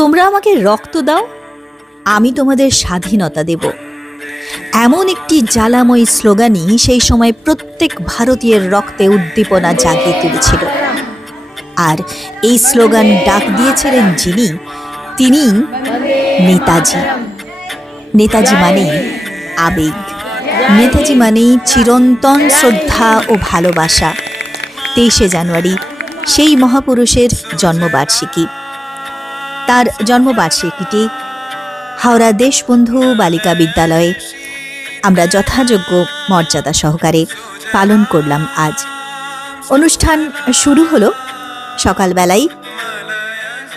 তোমরা আমাকে রক্ত দাও, আমি তোমাদের স্বাধীনতা দেব। এমন একটি জ্বালাময়ী স্লোগানই সেই সময় প্রত্যেক ভারতীয়ের রক্তে উদ্দীপনা জাগিয়ে তুলেছিল। আর এই স্লোগান ডাক দিয়েছিলেন যিনি, তিনি নেতাজি। নেতাজি মানেই আবেগ, নেতাজি মানেই চিরন্তন শ্রদ্ধা ও ভালোবাসা। 23শে জানুয়ারি সেই মহাপুরুষের জন্মবার্ষিকী। তার জন্মবার্ষিকীটি হাওড়া দেশবন্ধু বালিকা বিদ্যালয়ে আমরা যথাযোগ্য মর্যাদা সহকারে পালন করলাম আজ। অনুষ্ঠান শুরু হলো সকালবেলায়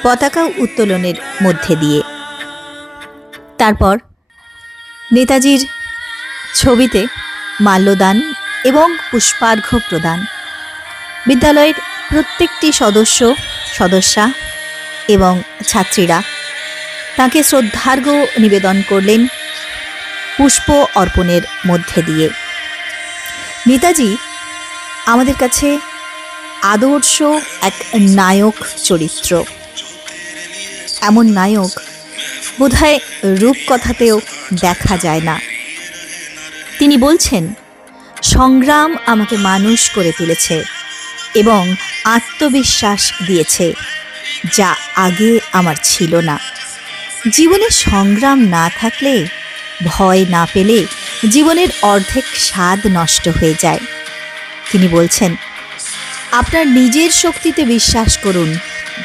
পতাকা উত্তোলনের মধ্যে দিয়ে। তারপর নেতাজির ছবিতে মাল্যদান এবং পুষ্পার্ঘ্য প্রদান। বিদ্যালয়ের প্রত্যেকটি সদস্যা এবং ছাত্রীরা তাকে শ্রদ্ধার্ঘ্য নিবেদন করলেন পুষ্প অর্পণের মধ্যে দিয়ে। নেতাজি আমাদের কাছে আদর্শ এক নায়ক চরিত্র। এমন নায়ক বোধহয় রূপকথাতেও দেখা যায় না। তিনি বলছেন, সংগ্রাম আমাকে মানুষ করে তুলেছে এবং আত্মবিশ্বাস দিয়েছে, যা আগে আমার ছিল না। জীবনে সংগ্রাম না থাকলে, ভয় না পেলে জীবনের অর্ধেক স্বাদ নষ্ট হয়ে যায়। তিনি বলছেন, আপনার নিজের শক্তিতে বিশ্বাস করুন,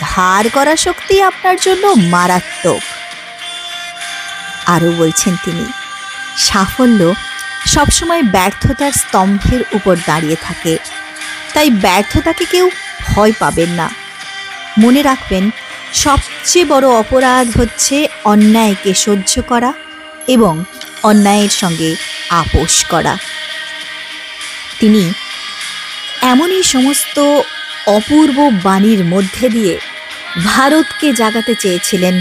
ধার করা শক্তি আপনার জন্য মারাত্মক। আরও বলছেন তিনি, সাফল্য সবসময় ব্যর্থতার স্তম্ভের উপর দাঁড়িয়ে থাকে, তাই ব্যর্থতাকে কেউ ভয় পাবেন না। মনে রাখবেন, সবচেয়ে বড় অপরাধ হচ্ছে অন্যায়কে সহ্য করা এবং অন্যায়ের সঙ্গে আপোষ করা। তিনি এমনই সমস্ত অপূর্ব বাণীর মধ্যে দিয়ে ভারতকে জাগাতে চেয়েছিলেন,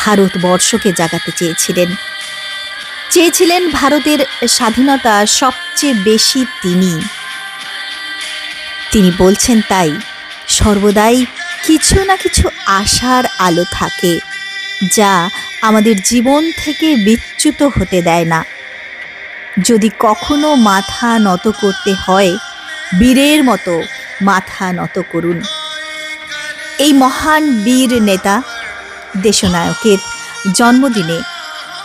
ভারতবর্ষকে জাগাতে চেয়েছিলেন ভারতের স্বাধীনতা সবচেয়ে বেশি তিনি বলছেন, তাই সর্বদাই কিছু না কিছু আশার আলো থাকে, যা আমাদের জীবন থেকে বিচ্যুত হতে দেয় না। যদি কখনো মাথা নত করতে হয়, বীরের মতো মাথা নত করুন। এই মহান বীর নেতা দেশনায়কের জন্মদিনে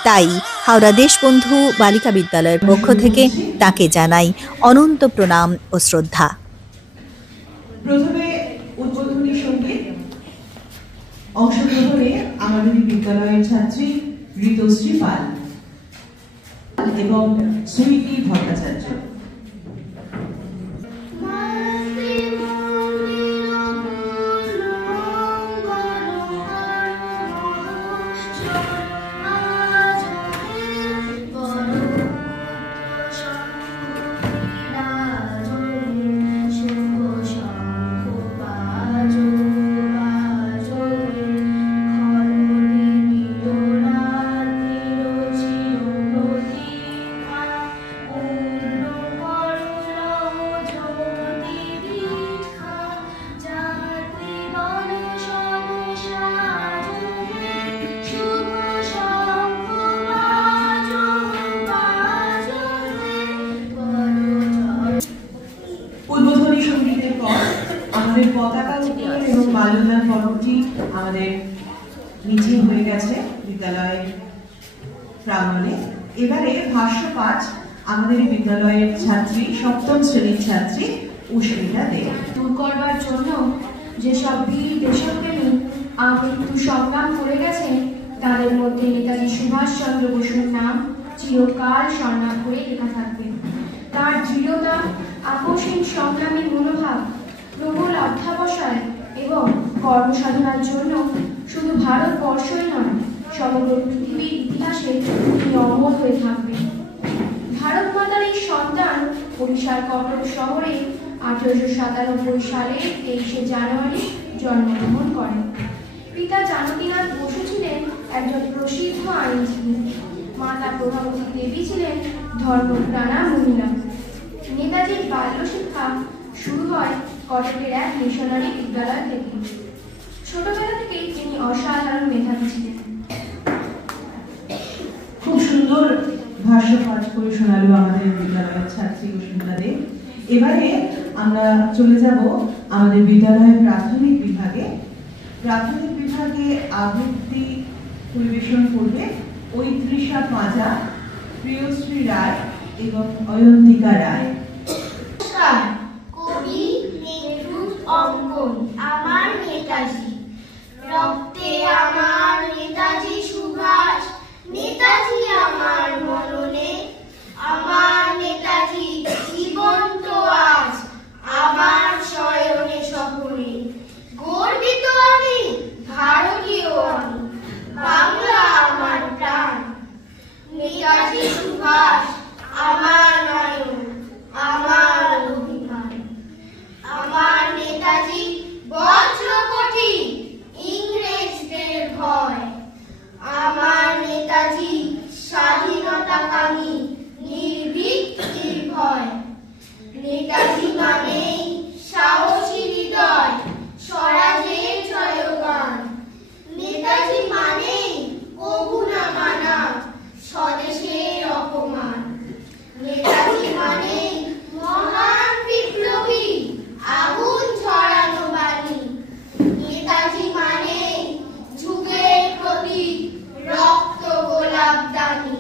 তাই হাওড়া দেশবন্ধু বালিকা বিদ্যালয়ের পক্ষ থেকে তাকে জানাই অনন্ত প্রণাম ও শ্রদ্ধা। প্রথমে উদ্বোধনী সঙ্গীত অংশগ্রহণে আমাদের বিদ্যালয়ের ছাত্রী ঋতুশ্রী পাল এবং সুইটি ভট্টাচার্য। উদ্বোধনী সঙ্গীতের পর আমাদের পতাকা উত্তোলন এবং মাল্যদান পর্বটি আমাদের মিটিং হয়ে গেছে বিদ্যালয় প্রাঙ্গণে। এবারে ভাষ্য পাঠ আমাদের বিদ্যালয়ের ছাত্রী, সপ্তম শ্রেণীর ছাত্রী উষ্মিতা দে। দূর করবার জন্য যেসব বীর দেশপ্রেমী আমৃত্যু সংগ্রাম করে গেছেন, তাদের মধ্যে নেতাজি সুভাষচন্দ্র বসুর নাম চিরকাল স্বর্ণাক্ষরে লেখা থাকবে। তার দৃঢ়তা, আপোষহীন সংগ্রামী মনোভাব, প্রবল অধ্যাবসায় এবং কর্মসাধনার জন্য শুধু ভারতবর্ষই নয়, সমগ্র পৃথিবীর ইতিহাসে তিনি অমর হয়ে থাকবেন। ভারত মাতার এই সন্তান ওড়িশার কটক শহরে 1897 সালে 23শে জানুয়ারি জন্মগ্রহণ করেন। পিতা জানকীনাথ বসু ছিলেন একজন প্রসিদ্ধ আইনজীবী, মাতা প্রভাবতী দেবী ছিলেন ধর্মপ্রাণা মহিলা। নেতাজির বাল্য শিক্ষা শুরু হয় কটকের এক মিশনারি বিদ্যালয় থেকে। ছোটবেলা থেকেই তিনি অসাধারণ মেধা শোনালো আমাদের বিদ্যালয়ের ছাত্রী বসুন্ধরা দে। এবারে আমরা চলে যাব আমাদের বিদ্যালয়ের প্রাথমিক বিভাগে। প্রাথমিক বিভাগে আবৃত্তি পরিবেশন করবে ঐতৃষা পাঁজা, প্রিয়শ্রী রায় এবং অয়ন্তিকা রায়। কবি, নেতৃত্ব, অঙ্কন আমার নেতাজি। রক্তে আমার নেতাজি সুভাষ, নেতাজি আমার মরণে, আমার নেতাজি জীবন্ত আজ আমার শয়নে স্বপনে। গর্বিত আমি, ভারতীয় আমি, বাংলা আমার প্রাণ। নেতাজি সুভাষ আমার নয়ন, আমার অভিমান। আমার নেতাজি বজ্রকটি, ইংরেজদের ভয়। আমার নেতাজি স্বাধীনতাকামী, নির্ভীক নির্ভয়। নেতাজি মানেই সাহসী হৃদয়, স্বরাজের জয়গান। নেতাজি মানেই কভু না মানা, স্বদেশের অপমান। নেতাজি মানেই মহান বিপ্লবী, আগুন ঝরানো বাণী। নেতাজি মানেই যুগের প্রতীক, রক্ত গোলাপ দানি।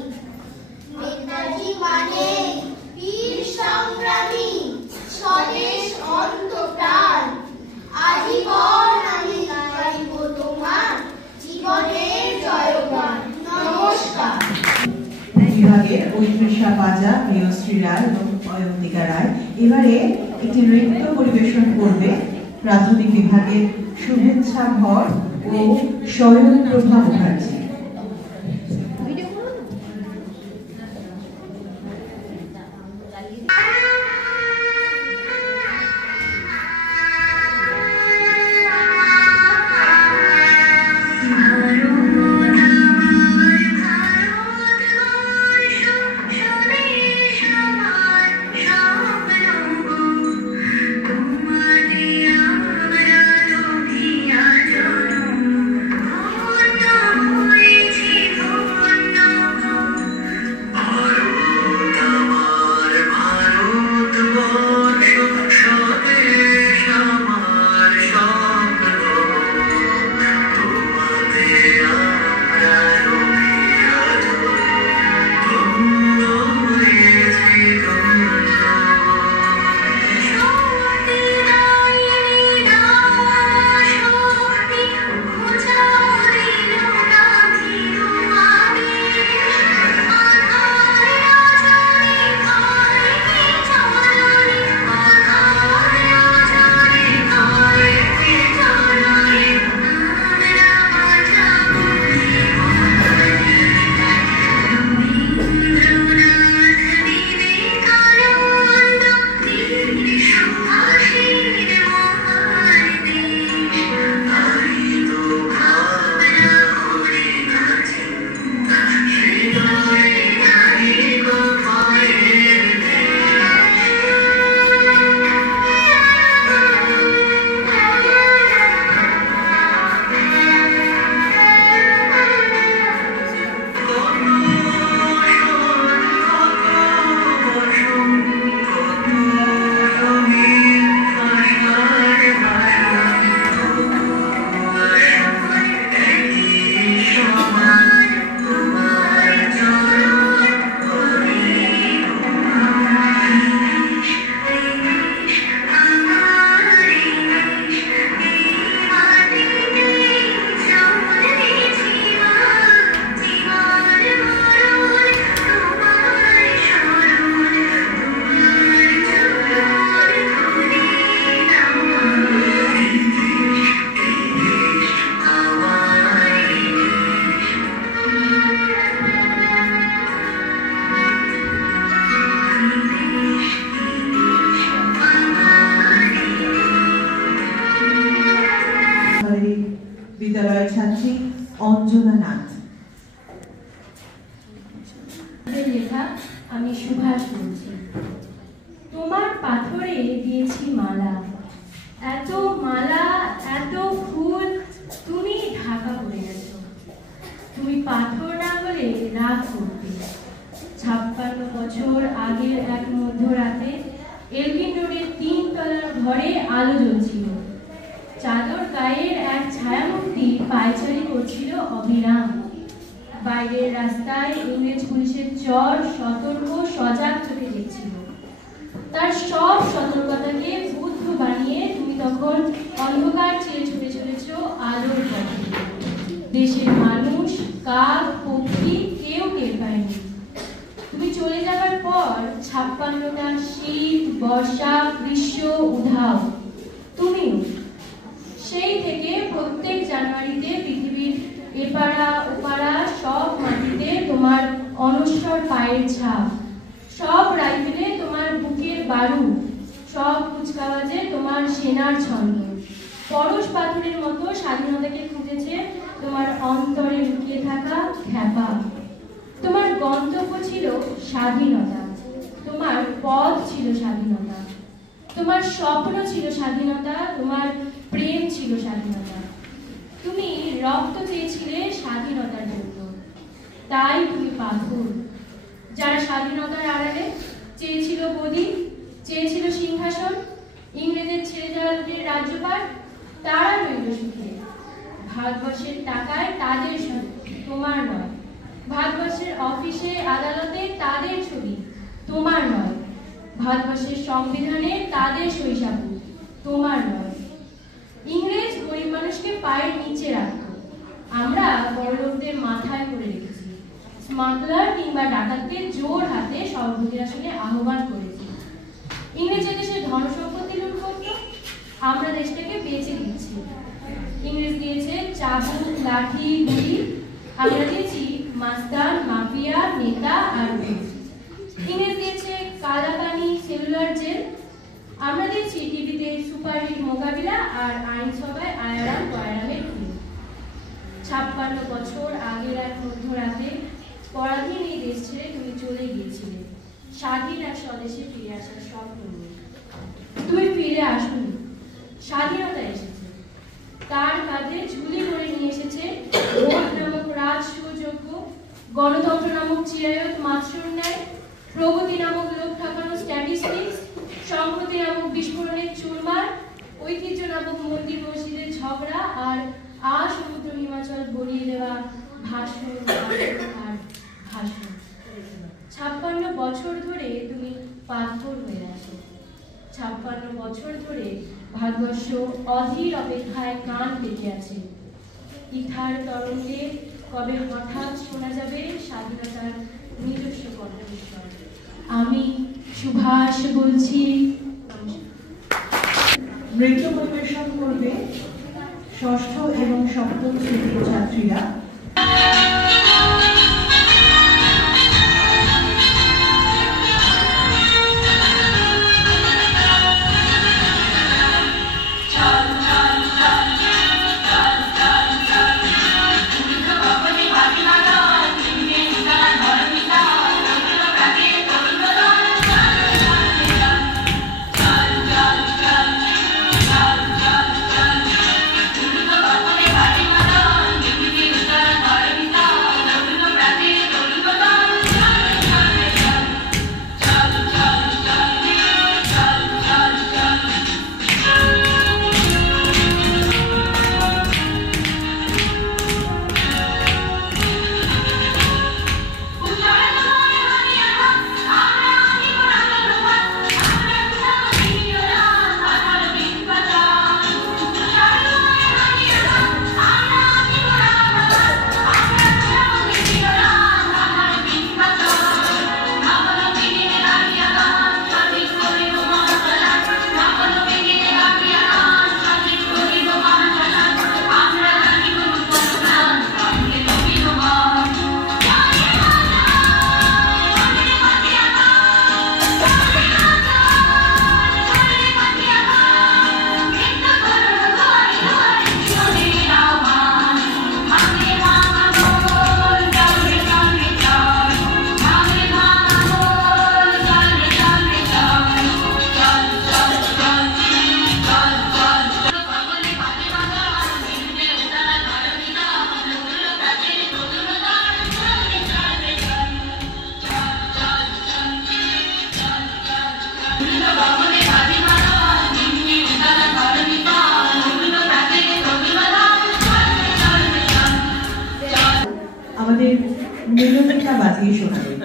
নেতাজি মানেই বীর সংগ্রামী, স্বদেশ অন্তপ্রাণ। আজীবন আমি গাইব তোমার জীবনের জয়গান। নমস্কার। বিভাগে ঐতৃষা পাঁজা, প্রিয়শ্রী রায় এবং অয়ন্তিকা রায়। এবারে একটি নৃত্য পরিবেশন করবে প্রাথমিক বিভাগের শুভেচ্ছা ভর ও স্বয়ংপ্রভা মুখার্জি। বিদ্যালয়ের ছাত্রী অঞ্জনা নাথ। লেখা আমি সুভাষ বলছি। তোমার পাথরে দিয়েছি মালা, এত মালা এত ফুল তুমি ঢাকা পড়ে গেছো। তুমি পাথর না হলে রাগ করতে। 56 বছর আগের এক মধ্যরাতে এলগিন রোডের 3 তলার ঘরে আলো জ্বলছিল। চাদর গায়ের এক ছায়ামূর্তি পায়চারি করছিল অবিরাম। বাইরের রাস্তায় ইংরেজ পুলিশের চর সতর্ক সজাগ চোখে দেখছিল। তার সব সতর্কতাকে বুদ্ধ বানিয়ে তুমি তখন অন্ধকার ছেড়ে ছুটে চলেছ আলোর পথে। দেশের মানুষ, কাক, পক্ষী কেউ টের পায়নি। তুমি চলে যাবার পর 56টা শীত, বর্ষা, গ্রীষ্ম, উধাও, তুমিও। সেই থেকে প্রত্যেক জানুয়ারিতে পৃথিবীর এপাড়া ওপাড়া সব মাটিতে তোমার অনশ্বর পায়ের ছাপ, সব রাইফেলে তোমার বুকের বারুদ, সব কুচকাওয়াজে তোমার সেনার ছন্দ। পরশ পাথরের মতো স্বাধীনতাকে খুঁজেছে তোমার অন্তরে লুকিয়ে থাকা খ্যাপা। তোমার গন্তব্য ছিল স্বাধীনতা, তোমার পথ ছিল স্বাধীনতা, তোমার স্বপ্ন ছিল স্বাধীনতা, তোমার প্রেম ছিল স্বাধীনতা। তুমি রক্ত চেয়েছিলে স্বাধীনতার জন্য, তাই তুমি পাথর। যারা স্বাধীনতার আড়ালে চেয়েছিল গদি, চেয়েছিল সিংহাসন, ইংরেজের ছেড়ে যাওয়ার রাজ্যপাট, তারা রইল সুখে। ভারতবর্ষের টাকায় তাদের সুখ, তোমার নয়। ভারতবর্ষের অফিসে আদালতে তাদের ছবি, তোমার নয়। ভারতবর্ষের সংবিধানে তাদের সইসাবু, তোমার নয়। ইংরেজ গরিব মানুষকে পায়ের নিচে রাখত, আমরা বড়লোকদের মাথায় করে রেখেছি। স্মাগলার কিংবা ডাকাতকে জোর হাতে সভাপতির আসনে আহ্বান করেছি। ইংরেজ দেশের ধন সম্পত্তি লুট করত, আমরা দেশটাকে বেঁচে দিচ্ছি। ইংরেজ দিয়েছে চাবুক, লাঠি, গুলি, আমরা দিয়েছি মাস্তান, মাফিয়া, নেতা আর পুলিশ। ইংরেজ দিয়েছে কালাপানি, সেলুলার জেল, আমরা দিয়েছি টিভিতে সুপারহিট মোকাবিলা আর আইনসভায় আয়ারাম কয়ারামের ফিল্ম। 56 বছর আগের এক মধ্যরাতে পরাধীন এই দেশ ছেড়ে তুমি চলে গিয়েছিলে স্বাধীন এক স্বদেশে ফিরে আসার স্বপ্ন নিয়ে। তুমি ফিরে আসোনি, স্বাধীনতা এসেছে। তার কাঁধে ঝুলি করে নিয়ে এসেছে ভোট নামক রাজ সুযোগ্য, গণতন্ত্র নামক চিরায়ত মাৎসন্যায়, প্রগতি নামক লোক ঠাকানো স্ট্যাটিস্টিক্স, সংহতি নামক বিস্ফোরণের চুরমার, ঐতিহ্য নামক মন্দির মসজিদের ঝগড়া আর সমুদ্র হিমাচল গড়িয়ে দেওয়া ভাষণ আর ভাষণ। 56 বছর ধরে তুমি পাথর হয়ে আছো। 56 বছর ধরে ভারতবর্ষ অধীর অপেক্ষায় কান পেতে আছে। ইথার তরঙ্গে কবে হঠাৎ শোনা যাবে স্বাধীনতার নিজস্ব কণ্ঠস্বর। আমি সুভাষ বলছি। নৃত্য পরিবেশন করবে ষষ্ঠ এবং সপ্তম শ্রেণীর ছাত্রীরা। Thank you. আমাদের মেলোডিটা বাজিয়ে শোনাবেন।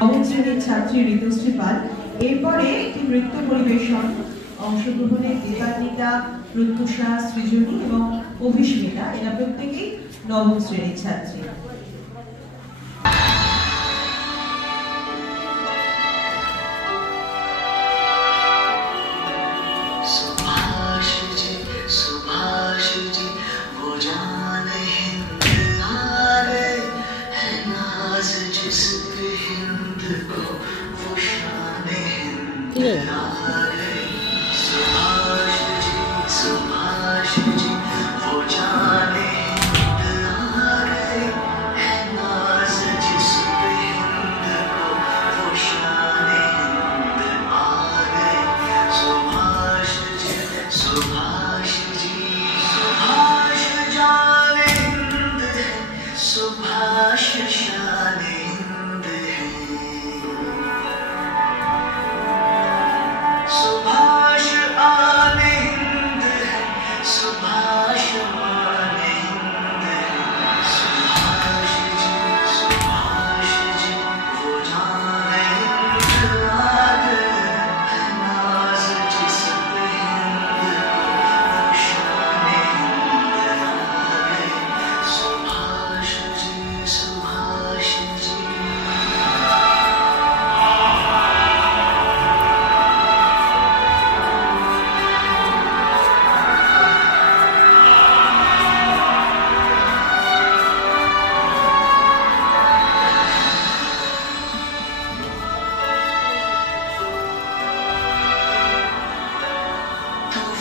নবম শ্রেণীর ছাত্রী ঋতুশ্রী পাল। এরপরে একটি নৃত্য পরিবেশন, অংশগ্রহণে দেবান্বিতা, প্রত্যুষা, সৃজনী এবং অভিস্মিতা, এরা প্রত্যেকেই নবম শ্রেণীর ছাত্রী।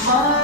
far